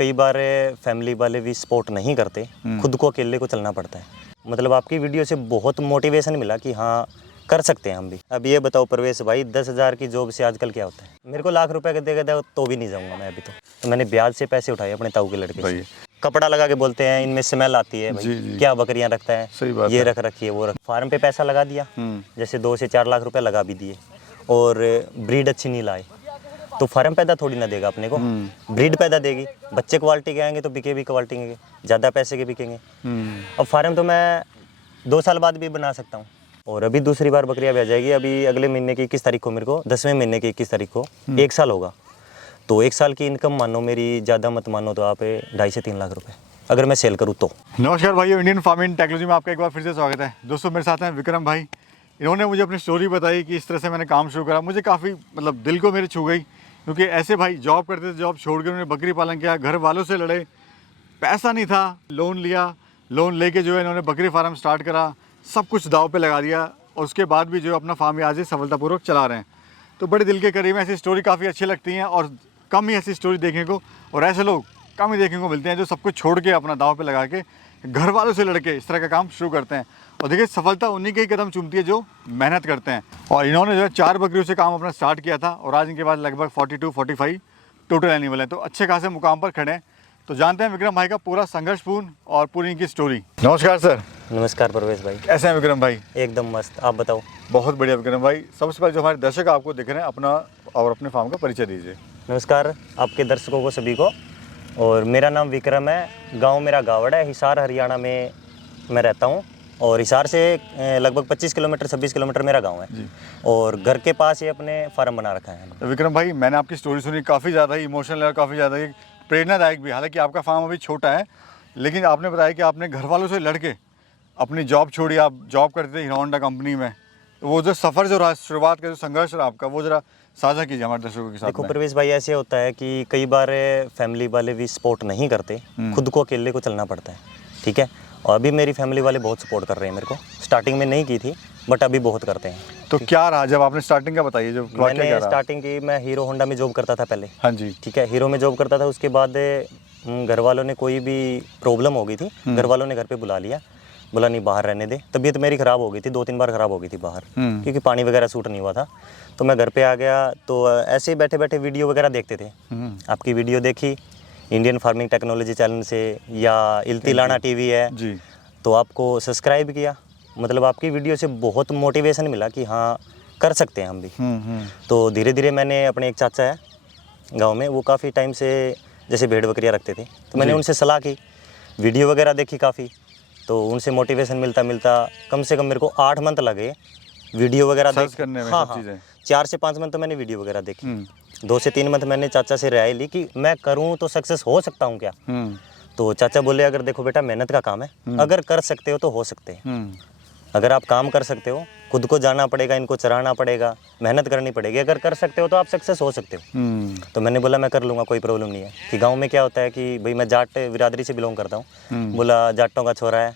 कई बार फैमिली वाले भी सपोर्ट नहीं करते, खुद को अकेले को चलना पड़ता है। मतलब आपकी वीडियो से बहुत मोटिवेशन मिला कि हाँ कर सकते हैं हम भी। अब ये बताओ प्रवेश भाई, 10,000 की जॉब से आजकल क्या होता है? मेरे को लाख रुपए का देगा तो भी नहीं जाऊंगा मैं अभी। तो मैंने ब्याज से पैसे उठाए अपने ताऊ के लड़के से। कपड़ा लगा के बोलते हैं इनमें स्मेल आती है भाई, जी। क्या बकरियां रखता है, सही बात ये रख रखी है वो रख। फार्म पे पैसा लगा दिया, जैसे 2 से 4 लाख रुपए लगा भी दिए, और ब्रीड अच्छी नहीं लाए तो फार्म पैदा थोड़ी ना देगा अपने को, ब्रीड पैदा देगी। बच्चे क्वालिटी के आएंगे तो बिके भी क्वालिटी के, ज़्यादा पैसे के बिकेंगे। अब फार्म तो मैं 2 साल बाद भी बना सकता हूँ। और अभी दूसरी बार बकरियां भी आ जाएगी। अभी अगले महीने की 21 तारीख को, मेरे को 10वें महीने की 21 तारीख को 1 साल होगा। तो 1 साल की इनकम मानो मेरी, ज़्यादा मत मानो तो आप 2.5 से 3 लाख रुपए अगर मैं सेल करूँ तो। नमस्कार भाइयों, इंडियन फार्मिंग टेक्नोलॉजी में आपका एक बार फिर से स्वागत है। दोस्तों मेरे साथ हैं विक्रम भाई। इन्होंने मुझे अपनी स्टोरी बताई कि इस तरह से मैंने काम शुरू करा। मुझे काफ़ी मतलब दिल को मेरे छू गई, क्योंकि ऐसे भाई जॉब करते थे, जॉब छोड़ के उन्होंने बकरी पालन किया, घर वालों से लड़े, पैसा नहीं था, लोन लिया, लोन लेके जो है इन्होंने बकरी फार्म स्टार्ट करा, सब कुछ दाव पे लगा दिया, और उसके बाद भी जो अपना फार्म आज सफलतापूर्वक चला रहे हैं। तो बड़े दिल के करीब ऐसी स्टोरी काफ़ी अच्छी लगती हैं, और कम ही ऐसी स्टोरी देखने को, और ऐसे लोग कम ही देखने को मिलते हैं जो सब कुछ छोड़ के अपना दाव पे लगा के घर वालों से लड़के इस तरह का काम शुरू करते हैं। और देखिए सफलता उन्हीं के ही कदम चूमती है जो मेहनत करते हैं। और इन्होंने जो है 4 बकरियों से काम अपना स्टार्ट किया था, और आज इनके पास लगभग 42-45 टोटल एनिमल हैं। तो अच्छे खासे मुकाम पर खड़े हैं। तो जानते हैं विक्रम भाई का पूरा संघर्षपूर्ण और पूरी इनकी स्टोरी। नमस्कार सर। नमस्कार प्रवेश भाई। कैसे हैं विक्रम भाई? एकदम मस्त, आप बताओ। बहुत बढ़िया विक्रम भाई। सबसे पहले जो हमारे दर्शक आपको देख रहे हैं, अपना और अपने फार्म का परिचय दीजिए। नमस्कार आपके दर्शकों को सभी को। और मेरा नाम विक्रम है, गांव मेरा गावड़ है, हिसार हरियाणा में मैं रहता हूं। और हिसार से लगभग 25 किलोमीटर 26 किलोमीटर मेरा गांव है जी। और घर के पास ही अपने फार्म बना रखा है। तो विक्रम भाई, मैंने आपकी स्टोरी सुनी, काफ़ी ज़्यादा ही इमोशनल है, काफ़ी ज़्यादा ही प्रेरणादायक भी। हालांकि आपका फार्म अभी छोटा है, लेकिन आपने बताया कि आपने घर वालों से लड़के अपनी जॉब छोड़ी, आप जॉब करते थे हीरो होंडा कंपनी में। तो वो जो सफ़र जो रहा, शुरुआत का जो संघर्ष रहा आपका, वो जरा साझा कीजिए हमारे दर्शकों के साथ। देखो प्रवेश भाई, ऐसे होता है कि कई बार फैमिली वाले भी सपोर्ट नहीं करते, खुद को अकेले को चलना पड़ता है। ठीक है, और अभी मेरी फैमिली वाले बहुत सपोर्ट कर रहे हैं मेरे को। स्टार्टिंग में नहीं की थी, बट अभी बहुत करते हैं। तो क्या रहा जब आपने स्टार्टिंग का बताइए? जो मैंने स्टार्टिंग की, मैं हीरो होंडा में जॉब करता था पहले। हाँ जी। ठीक है, हीरो में जॉब करता था। उसके बाद घर वालों ने, कोई भी प्रॉब्लम हो गई थी, घर वालों ने घर पे बुला लिया, बोला नहीं बाहर रहने दे। तबीयत मेरी ख़राब हो गई थी, 2-3 बार ख़राब हो गई थी बाहर, क्योंकि पानी वगैरह सूट नहीं हुआ था। तो मैं घर पे आ गया, तो ऐसे ही बैठे बैठे वीडियो वगैरह देखते थे। आपकी वीडियो देखी इंडियन फार्मिंग टेक्नोलॉजी चैनल से, या इल्तिलाना टीवी है जी, तो आपको सब्सक्राइब किया। मतलब आपकी वीडियो से बहुत मोटिवेशन मिला कि हाँ कर सकते हैं हम भी। तो धीरे धीरे मैंने, अपने एक चाचा है गाँव में, वो काफ़ी टाइम से जैसे भेड़ बकरियाँ रखते थे, तो मैंने उनसे सलाह की, वीडियो वगैरह देखी काफ़ी। तो उनसे मोटिवेशन मिलता मिलता कम से कम मेरे को 8 मंथ लगे वीडियो वगैरह करने में। हाँ, 4 से 5 मंथ तो मैंने वीडियो वगैरह देखी। 2 से 3 मंथ मैंने चाचा से राय ली कि मैं करूं तो सक्सेस हो सकता हूं क्या। तो चाचा बोले, अगर देखो बेटा, मेहनत का काम है, अगर कर सकते हो तो हो सकते हैं। अगर आप काम कर सकते हो, खुद को जाना पड़ेगा, इनको चराना पड़ेगा, मेहनत करनी पड़ेगी, अगर कर सकते हो तो आप सक्सेस हो सकते हो। तो मैंने बोला मैं कर लूँगा, कोई प्रॉब्लम नहीं है। कि गांव में क्या होता है कि भाई मैं जाट बिरादरी से बिलोंग करता हूँ। बोला जाटों का छोरा है,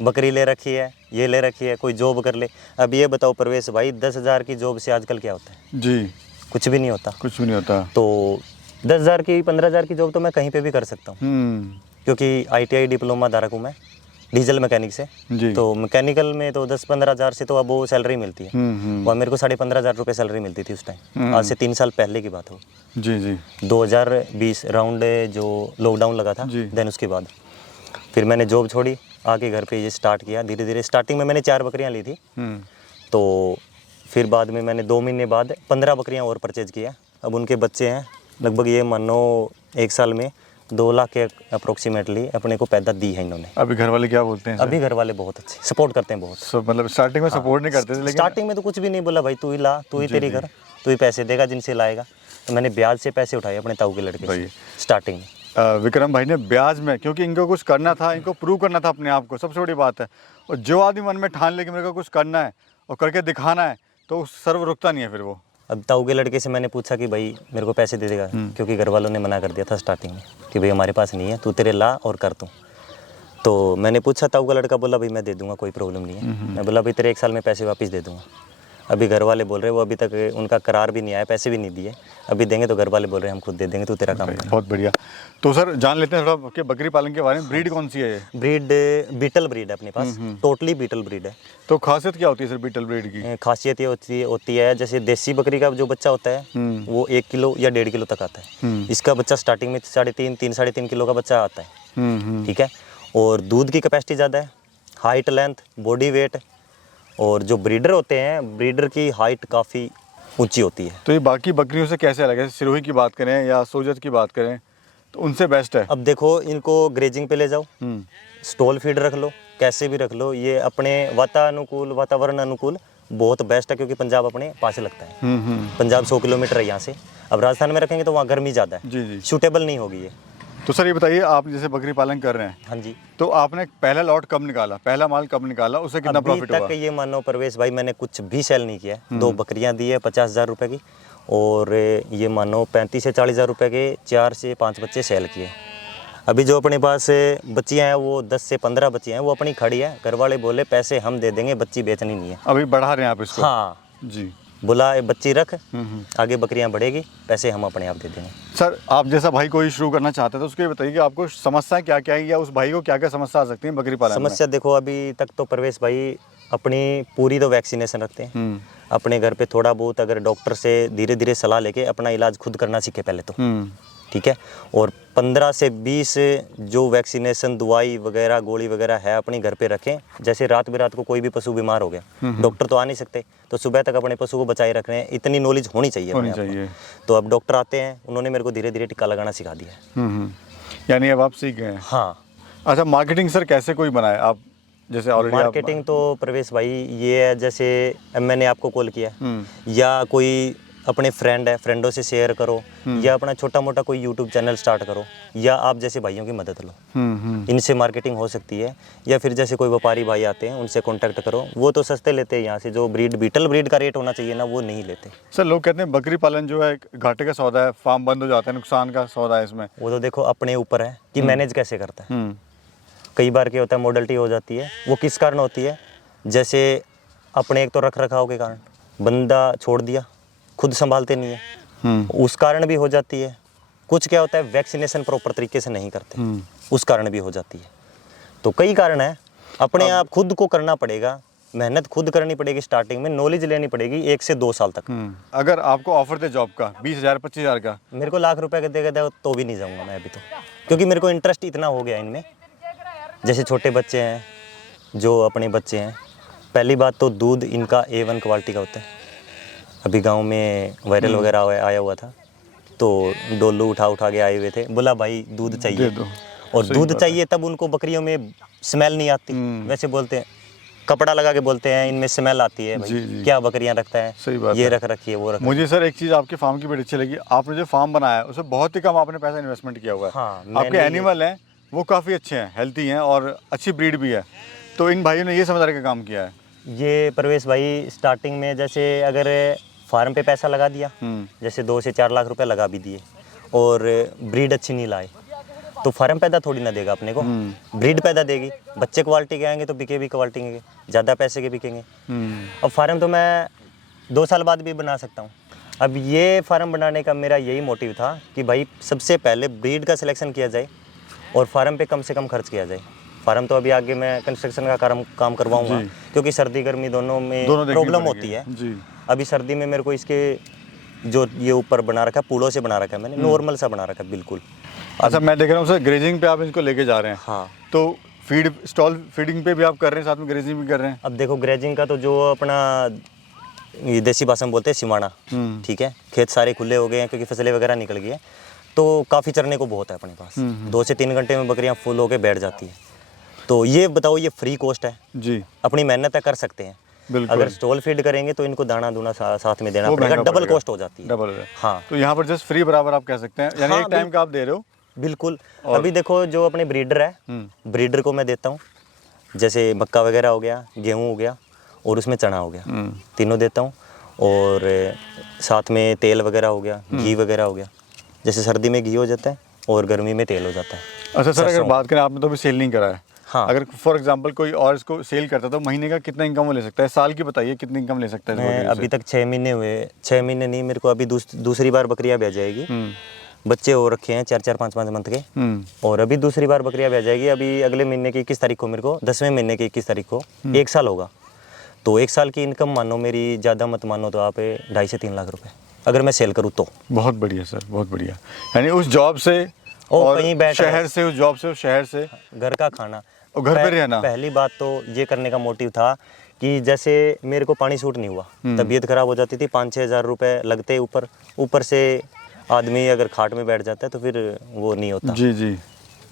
बकरी ले रखी है, ये ले रखी है, कोई जॉब कर ले। अब ये बताओ प्रवेश भाई, 10,000 की जॉब से आजकल क्या होता है जी? कुछ भी नहीं होता, कुछ भी नहीं होता। तो 10,000 की 15,000 की जॉब तो मैं कहीं पे भी कर सकता हूँ, क्योंकि ITI डिप्लोमा धारक हूँ मैं, डीजल मैकेनिक से जी। तो मैकेनिकल में तो 10-15 हज़ार से तो अब वो सैलरी मिलती है। वहाँ मेरे को 15,500 रुपये सैलरी मिलती थी उस टाइम। आज से 3 साल पहले की बात हो जी जी। 2020 राउंड जो लॉकडाउन लगा था, देन उसके बाद फिर मैंने जॉब छोड़ी, आके घर पे ये स्टार्ट किया धीरे धीरे। स्टार्टिंग में मैंने 4 बकरियाँ ली थी, तो फिर बाद में मैंने 2 महीने बाद 15 बकरियाँ और परचेज किया। अब उनके बच्चे हैं, लगभग ये मानो 1 साल में 2 लाख के अप्रोक्सीमेटली अपने को पैदा दी है इन्होंने। अभी घर वाले क्या बोलते हैं? अभी घर वाले बहुत अच्छे सपोर्ट करते हैं, बहुत। मतलब स्टार्टिंग में सपोर्ट नहीं करते थे, लेकिन स्टार्टिंग में तो कुछ भी नहीं, बोला भाई तू ही ला, तू ही तेरी घर, तू ही पैसे देगा जिनसे लाएगा। तो मैंने ब्याज से पैसे उठाए अपने ताऊ के लड़के से स्टार्टिंग में। विक्रम भाई ने ब्याज में, क्योंकि इनको कुछ करना था, इनको प्रूव करना था अपने आप को, सबसे बड़ी बात है। और जो आदमी मन में ठान ले कि मेरे को कुछ करना है और करके दिखाना है, तो सर्व रुकता नहीं है फिर वो। अब ताऊ के लड़के से मैंने पूछा कि भाई मेरे को पैसे दे देगा, क्योंकि घर वालों ने मना कर दिया था स्टार्टिंग में कि भाई हमारे पास नहीं है, तू तेरे ला और कर तू। तो मैंने पूछा, ताऊ का लड़का बोला भाई मैं दे दूंगा, कोई प्रॉब्लम नहीं है। मैं बोला भाई तेरे 1 साल में पैसे वापस दे दूंगा। अभी घर वाले बोल रहे हैं, वो अभी तक उनका करार भी नहीं आया, पैसे भी नहीं दिए, अभी देंगे तो घर वाले बोल रहे हैं हम खुद दे देंगे, तू तेरा काम कर। बहुत बढ़िया। तो सर जान लेते हैं थोड़ा कि बकरी पालन के बारे में। ब्रीड कौन सी है ये? ब्रीड बीटल ब्रीड है अपने पास, टोटली बीटल ब्रीड है। तो खासियत क्या होती है सर बीटल ब्रीड की? खासियत ये होती है जैसे देसी बकरी का जो बच्चा होता है वो 1 किलो या 1.5 किलो तक आता है। इसका बच्चा स्टार्टिंग में 3.5 किलो का बच्चा आता है, ठीक है। और दूध की कैपेसिटी ज़्यादा है, हाइट, लेंथ, बॉडी वेट, और जो ब्रीडर होते हैं ब्रीडर की हाइट काफ़ी ऊंची होती है। तो ये बाकी बकरियों से कैसे अलग है? सिरोही की बात करें या सोजत की बात करें तो उनसे बेस्ट है? अब देखो, इनको ग्रेजिंग पे ले जाओ, स्टॉल फीड रख लो, कैसे भी रख लो, ये अपने वातावरण अनुकूल बहुत बेस्ट है, क्योंकि पंजाब अपने पास लगता है। पंजाब 100 किलोमीटर है यहाँ से। अब राजस्थान में रखेंगे तो वहाँ गर्मी ज़्यादा है, जी जी। सूटेबल नहीं होगी ये। तो सर ये बताइए, आप जैसे बकरी पालन कर रहे हैं, हाँ जी, तो आपने पहला लॉट कब निकाला, पहला माल कब निकाला, उससे कितना अभी प्रॉफिट हुआ? तक ये मानो परवेश भाई मैंने कुछ भी सेल नहीं किया है। 2 बकरियां दी है 50,000 रुपये की, और ये मानो 35 से 40,000 रुपये के 4 से 5 बच्चे सेल किए। अभी जो अपने पास बच्चियां हैं वो 10 से 15 बच्चियां हैं, वो अपनी खड़ी है। घर वाले बोले पैसे हम दे देंगे, बच्ची बेचनी नहीं है। अभी बढ़ा रहे हैं आप इसको? हाँ जी। बोला बच्ची रख, आगे बकरियां बढ़ेगी, पैसे हम अपने आप दे देंगे। सर आप जैसा भाई कोई शुरू करना चाहते हैं तो उसके बताइए कि आपको समस्याएं क्या क्या है, या उस भाई को क्या क्या समस्या आ सकती है बकरी पालन में? समस्या देखो, अभी तक तो परवेश भाई अपनी पूरी तो वैक्सीनेशन रखते हैं। अपने घर पे थोड़ा बहुत अगर डॉक्टर से धीरे धीरे सलाह लेके अपना इलाज खुद करना सीखे पहले तो, ठीक है। और 15 से 20 जो वैक्सीनेशन दवाई वगैरह गोली वगैरह है अपने घर पे रखें। जैसे रात बेरात को कोई भी पशु बीमार हो गया, डॉक्टर तो आ नहीं सकते, तो सुबह तक अपने पशु को बचाए रख रहे हैं, इतनी नॉलेज होनी चाहिए अपने आप को। तो अब डॉक्टर आते हैं, उन्होंने मेरे को धीरे धीरे टिक्का लगाना सिखा दिया है। यानी अब आप सीख गए हैं? हाँ। अच्छा, मार्केटिंग सर कैसे कोई बनाए आप? जैसे ऑलरेडी मार्केटिंग तो प्रवेश भाई ये है, जैसे मैंने आपको कॉल किया या कोई अपने फ्रेंड है, फ्रेंडों से शेयर करो, या अपना छोटा मोटा कोई यूट्यूब चैनल स्टार्ट करो, या आप जैसे भाइयों की मदद लो, इनसे मार्केटिंग हो सकती है। या फिर जैसे कोई व्यापारी भाई आते हैं उनसे कांटेक्ट करो, वो तो सस्ते लेते हैं यहाँ से, जो बीटल ब्रीड का रेट होना चाहिए ना वो नहीं लेते। सर लोग कहते हैं बकरी पालन जो है घाटे का सौदा है, फार्म बंद हो जाता है, नुकसान का सौदा है इसमें। वो तो देखो अपने ऊपर है कि मैनेज कैसे करता है। कई बार क्या होता है, मॉडलिटी हो जाती है, वो किस कारण होती है, जैसे अपने एक तो रख रखाव के कारण, बंदा छोड़ दिया, खुद संभालते नहीं है, उस कारण भी हो जाती है। कुछ क्या होता है, वैक्सीनेशन प्रॉपर तरीके से नहीं करते, उस कारण भी हो जाती है। तो कई कारण है, अपने आप खुद को करना पड़ेगा, मेहनत खुद करनी पड़ेगी, स्टार्टिंग में नॉलेज लेनी पड़ेगी 1 से 2 साल तक। अगर आपको ऑफर दे जॉब का 20,000 25,000 का, मेरे को लाख रुपए का देगा तो भी नहीं जाऊँगा मैं अभी तो, क्योंकि मेरे को इंटरेस्ट इतना हो गया इनमें। जैसे छोटे बच्चे हैं, जो अपने बच्चे हैं, पहली बात तो दूध इनका A1 क्वालिटी का होता है। अभी गांव में वायरल वगैरह आया हुआ था, तो डोलू उठा के आए हुए थे, बोला भाई दूध चाहिए, और दूध चाहिए तब उनको बकरियों में स्मेल नहीं आती। वैसे बोलते हैं, कपड़ा लगा के बोलते हैं इनमें स्मेल आती है, भाई क्या बकरियां रखता है, सही बात ये है। रख रखी है वो रख। मुझे सर एक चीज़ आपके फार्म की बड़ी अच्छी लगी, आपने जो फार्म बनाया है उसमें बहुत ही कम आपने पैसा इन्वेस्टमेंट किया हुआ है। हाँ, आपके एनिमल हैं वो काफ़ी अच्छे हैं, हेल्थी हैं और अच्छी ब्रीड भी है, तो इन भाइयों ने ये समझदारी का काम किया है। ये परवेश भाई स्टार्टिंग में जैसे अगर फार्म पे पैसा लगा दिया, जैसे 2 से 4 लाख रुपए लगा भी दिए, और ब्रीड अच्छी नहीं लाए, तो फार्म पैदा थोड़ी ना देगा अपने को, ब्रीड पैदा देगी। बच्चे क्वालिटी के आएंगे तो बिके भी क्वालिटी के, ज़्यादा पैसे के बिकेंगे। अब फार्म तो मैं 2 साल बाद भी बना सकता हूँ। अब ये फार्म बनाने का मेरा यही मोटिव था कि भाई सबसे पहले ब्रीड का सिलेक्शन किया जाए और फार्म पे कम से कम खर्च किया जाए। फार्म तो अभी आगे मैं कंस्ट्रक्शन का काम करवाऊंगा, क्योंकि सर्दी गर्मी दोनों में प्रॉब्लम होती है जी। अभी सर्दी में मेरे को इसके जो ये ऊपर बना रखा है, पूलों से बना रखा है मैंने, नॉर्मल सा बना रखा है बिल्कुल। अच्छा, मैं देख रहा हूँ सर ग्रेजिंग पे आप इनको लेके जा रहे हैं। हाँ, तो स्टॉल फीडिंग पे भी आप कर रहे हैं, साथ में ग्रेजिंग भी कर रहे हैं। अब देखो ग्रेजिंग का तो जो अपना ये देसी भाषा में बोलते हैं सिमाना, ठीक है, खेत सारे खुले हो गए हैं क्योंकि फसलें वगैरह निकल गई हैं, तो काफ़ी चरने को बहुत है अपने पास। 2 से 3 घंटे में बकरियां फुल होके बैठ जाती है। तो ये बताओ, ये फ्री कॉस्ट है जी, अपनी मेहनत है, कर सकते हैं। अगर स्टॉल फीड करेंगे तो इनको दाना दूना साथ में देना पड़ेगा, डबल कॉस्ट हो जाती है। डबल। हाँ, तो यहाँ पर जस्ट फ्री बराबर आप कह सकते हैं, यानी एक टाइम का आप दे रहे हो। बिल्कुल। अभी देखो जो अपने ब्रीडर है, ब्रीडर को मैं देता हूँ, जैसे मक्का वगैरह हो गया, गेहूँ हो गया, और उसमें चना हो गया, तीनों देता हूँ। और साथ में तेल वगैरह हो गया, घी वगैरह हो गया। जैसे सर्दी में घी हो जाता है और गर्मी में तेल हो जाता है। अच्छा सर, अगर बात करें, आपने तो अभी सेल नहीं करा है, हाँ। अगर फॉर एग्जांपल कोई और इसको सेल करता है तो महीने का कितना इनकम वो ले सकता है? साल की बताइए कितनी इनकम ले सकता है इस मैं बकरी अभी तक 6 महीने हुए, 6 महीने नहीं, मेरे को अभी दूसरी बार बकरियां ब्याह जाएगी। बच्चे हो रखे हैं 4-4 5-5 मंथ के, और अभी दूसरी बार बकरियां ब्याह जाएगी। अभी अगले महीने की 21 तारीख को, मेरे को 10वें महीने की 21 तारीख को 1 साल होगा। तो 1 साल की इनकम मानो मेरी, ज़्यादा मत मानो तो आप 2.5 से 3 लाख रुपए अगर मैं सेल करूँ तो। बहुत बढ़िया सर, बहुत बढ़िया। यानी उस जॉब से और और कहीं बैठ शहर से, उस जॉब से, उस शहर से घर का खाना और घर पे रहना। पहली बात तो ये करने का मोटिव था कि जैसे मेरे को पानी सूट नहीं हुआ, तबीयत खराब हो जाती थी, 5-6 हज़ार रुपये लगते ऊपर से आदमी अगर खाट में बैठ जाता है तो फिर वो नहीं होता। जी जी।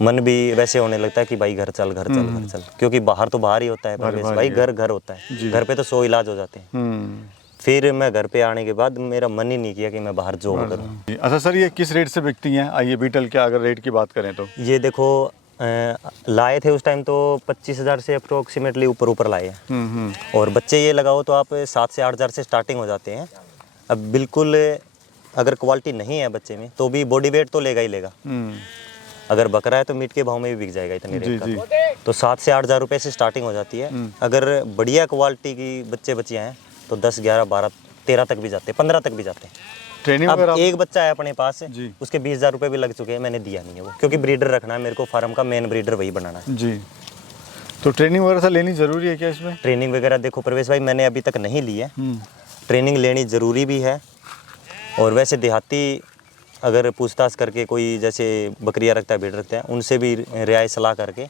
मन भी वैसे होने लगता है कि भाई घर चल घर चल घर चल, क्योंकि बाहर तो बाहर ही होता है परवेश भाई, घर होता है, घर पे तो 100 इलाज हो जाते हैं। फिर मैं घर पे आने के बाद मेरा मन ही नहीं किया कि मैं बाहर जॉब करूँ। अच्छा सर, ये किस रेट से बिकती हैं? आइए बीटल के अगर रेट की बात करें तो। ये देखो, लाए थे उस टाइम तो 25,000 से अप्रोक्सीमेटली ऊपर लाए हैं। और बच्चे ये लगाओ तो आप 7 से 8 हज़ार से स्टार्टिंग हो जाते हैं। अब बिल्कुल अगर क्वालिटी नहीं है बच्चे में तो भी बॉडी वेट तो लेगा ही लेगा। अगर बकरा है तो मीट के भाव में भी बिक जाएगा इतने रेट का। तो 7 से 8 हज़ार रुपये से स्टार्टिंग हो जाती है। अगर बढ़िया क्वालिटी की बच्चियाँ हैं तो 10, 11, 12, 13 तक भी जाते हैं, 15 तक भी जाते हैं। ट्रेनिंग अब वगैरह एक बच्चा है अपने पास जी। उसके 20,000 रुपये भी लग चुके हैं, मैंने दिया नहीं है वो, क्योंकि ब्रीडर रखना है मेरे को, फार्म का मेन ब्रीडर वही बनाना है जी। तो ट्रेनिंग वगैरह सर लेनी ज़रूरी है क्या इसमें? ट्रेनिंग वगैरह देखो प्रवेश भाई, मैंने अभी तक नहीं ली है। ट्रेनिंग लेनी ज़रूरी भी है। और वैसे देहाती अगर पूछताछ करके कोई जैसे बकरियां रखता है, भेड़ रखता है, उनसे भी रियाय सलाह करके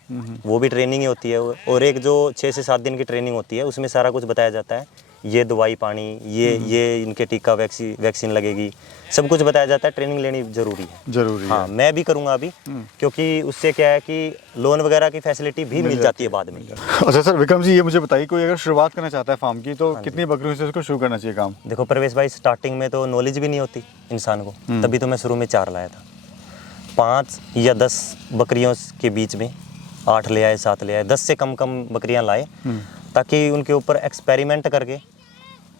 वो भी ट्रेनिंग ही होती है। और एक जो 6 से 7 दिन की ट्रेनिंग होती है उसमें सारा कुछ बताया जाता है, ये दवाई पानी, ये इनके टीका वैक्सीन लगेगी, सब कुछ बताया जाता है। ट्रेनिंग लेनी ज़रूरी है। ज़रूरी है। हाँ, मैं भी करूँगा अभी, क्योंकि उससे क्या है कि लोन वगैरह की फैसिलिटी भी मिल जाती है बाद में। अच्छा सर विक्रम जी, ये मुझे बताइए, कोई अगर शुरुआत करना चाहता है फार्म की तो कितनी बकरियों से उसको शुरू करना चाहिए काम? देखो प्रवेश भाई, स्टार्टिंग में तो नॉलेज भी नहीं होती इंसान को, तभी तो मैं शुरू में 4 लाया था। 5 या 10 बकरियों के बीच में 8 ले आए, 7 ले आए, 10 से कम बकरियां लाए, ताकि उनके ऊपर एक्सपेरिमेंट करके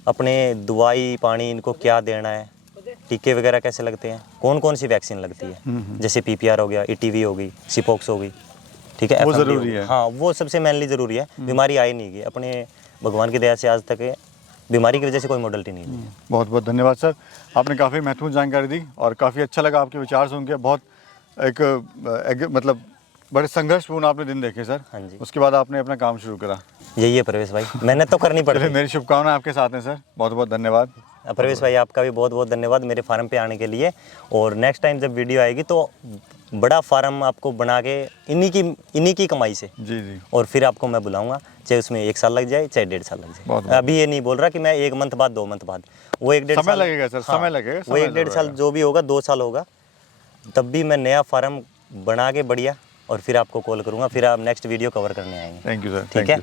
अपने दवाई पानी इनको क्या देना है, टीके वगैरह कैसे लगते हैं, कौन सी वैक्सीन लगती है, जैसे PPR हो गया, ETV हो गई, सिपोक्स हो गई, ठीक है, वो FMD ज़रूरी हो गई। है। हाँ, वो सबसे मेनली ज़रूरी है। बीमारी आई नहीं गई, अपने भगवान की दया से आज तक बीमारी की वजह से कोई मॉडलिटी नहीं हुई। बहुत बहुत धन्यवाद सर, आपने काफ़ी महत्वपूर्ण जानकारी दी और काफ़ी अच्छा लगा आपके विचार सुन के। बहुत मतलब बड़े संघर्षपूर्ण आपने दिन देखे सर। हाँ जी। उसके बाद आपने अपना काम शुरू करा। यही है प्रवेश भाई, मेहनत तो करनी पड़ती है। मेरी शुभकामनाएं आपके साथ हैं सर, बहुत बहुत धन्यवाद। प्रवेश भाई, आपका भी बहुत बहुत धन्यवाद मेरे फार्म पे आने के लिए। और नेक्स्ट टाइम जब वीडियो आएगी तो बड़ा फार्म आपको बना के इन्हीं की कमाई से, जी जी, और फिर आपको मैं बुलाऊंगा, चाहे उसमें 1 साल लग जाए चाहे 1.5 साल लग बहुत जाए। अभी ये नहीं बोल रहा कि मैं 1 मंथ बाद 2 मंथ बाद, वो 1-1.5 समय साल लगेगा सर, हाँ, समय लगेगा, वो 1-1.5 साल जो भी होगा, 2 साल होगा, तब भी मैं नया फार्म बना के बढ़िया, और फिर आपको कॉल करूँगा, फिर आप नेक्स्ट वीडियो कवर करने आएंगे। थैंक यू सर, ठीक है।